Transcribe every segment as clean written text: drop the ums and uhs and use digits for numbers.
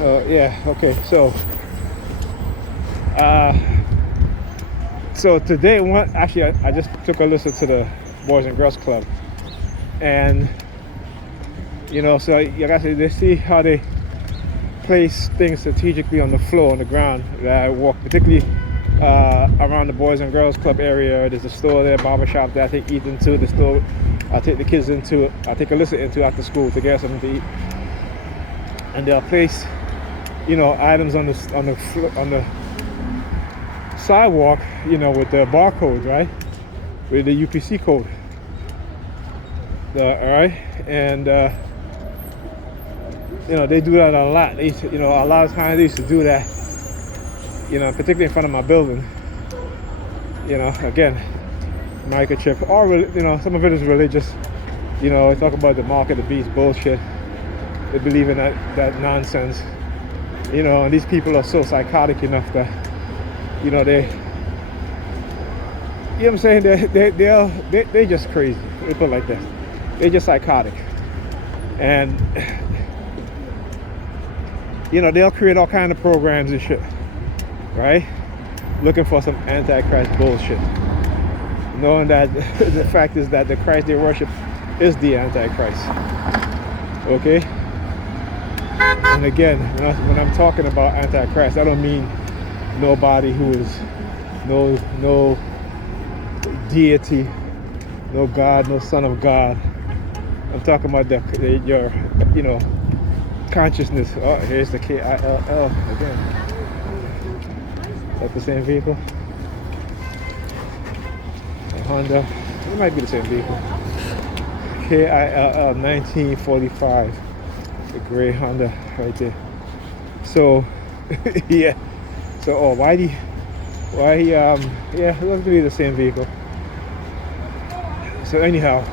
Yeah, okay. So today, I just took a listen to the Boys and Girls Club, and so like I said, they see how they place things strategically on the floor, on the ground. That I walk, particularly around the Boys and Girls Club area. There's a store there, barbershop that I take Ethan to. The store I take the kids into. I take Alyssa into after school to get something to eat, and they'll place items on the sidewalk, with the barcode, right, with the UPC code. All right, and they do that a lot. A lot of times they used to do that, particularly in front of my building. Again, microchip, or some of it is religious. They talk about the mark of the beast bullshit. They believe in that nonsense. And these people are so psychotic enough that, they, what I'm saying, they're just crazy. They put it like this. They're just psychotic. And, they'll create all kind of programs and shit, right? Looking for some antichrist bullshit. Knowing that the fact is that the Christ they worship is the antichrist. Okay? And again, when I'm talking about antichrist, I don't mean nobody who is no deity, no God, no son of God. I'm talking about your consciousness. Oh, here's the KILL again. Is that the same vehicle? A Honda. It might be the same vehicle. KILL 1945. The gray Honda right there. So yeah. So yeah, it looks to be the same vehicle. So anyhow,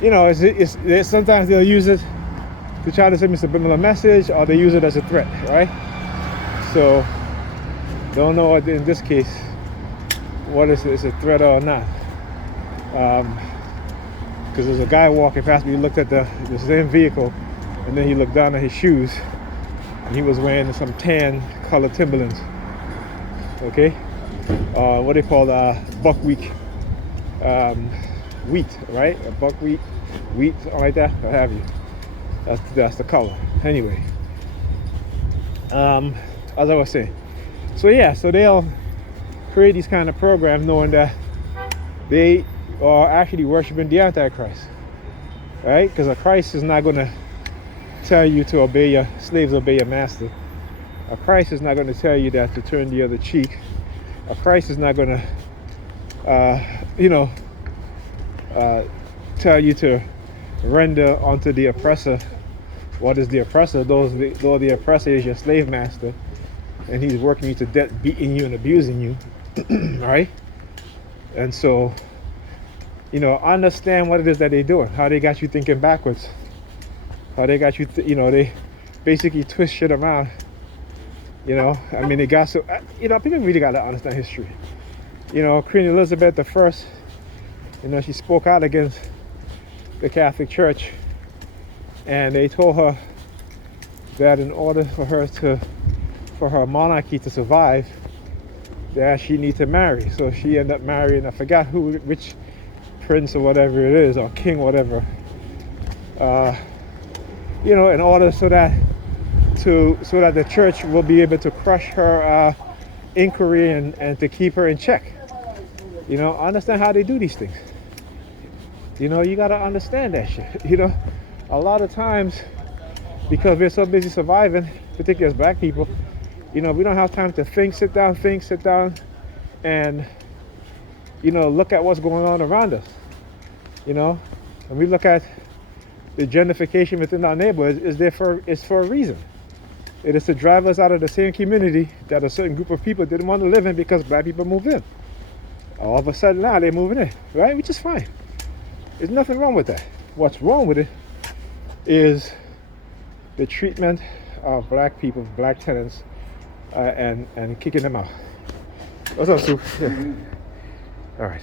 it's sometimes they'll use it to try to send me a subliminal message, or they use it as a threat, right? So don't know what in this case what is a threat or not. Because there's a guy walking past me. He looked at the same vehicle, and then he looked down at his shoes, and he was wearing some tan colored Timberlands. Okay, what they call buckwheat, wheat, right? A buckwheat, something like that, what have you. That's the color. Anyway, as I was saying, so they'll create these kind of programs knowing that they are actually worshiping the Antichrist, right? Because a Christ is not going to tell you to obey your slaves, obey your master. A Christ is not going to tell you that to turn the other cheek. A Christ is not going to, tell you to render unto the oppressor. What is the oppressor? Though the oppressor is your slave master, and he's working you to death, beating you and abusing you, right? And so, understand what it is that they're doing, how they got you thinking backwards, how they got you, they basically twist shit around. I mean, they got so, people really got to understand history. Queen Elizabeth I, she spoke out against the Catholic Church, and they told her that in order for her monarchy to survive, that she needs to marry. So she ended up marrying, I forgot which prince or whatever it is, or king, whatever. In order so that the church will be able to crush her inquiry and to keep her in check. Understand how they do these things. You gotta understand that shit. A lot of times, because we're so busy surviving, particularly as black people, we don't have time to sit down, and look at what's going on around us. And we look at the gentrification within our neighborhood is for a reason. It is to drive us out of the same community that a certain group of people didn't want to live in because black people moved in. All of a sudden now they're moving in, right? Which is fine. There's nothing wrong with that. What's wrong with it is the treatment of black people, black tenants, and kicking them out. What's up, Sue? Yeah. All right.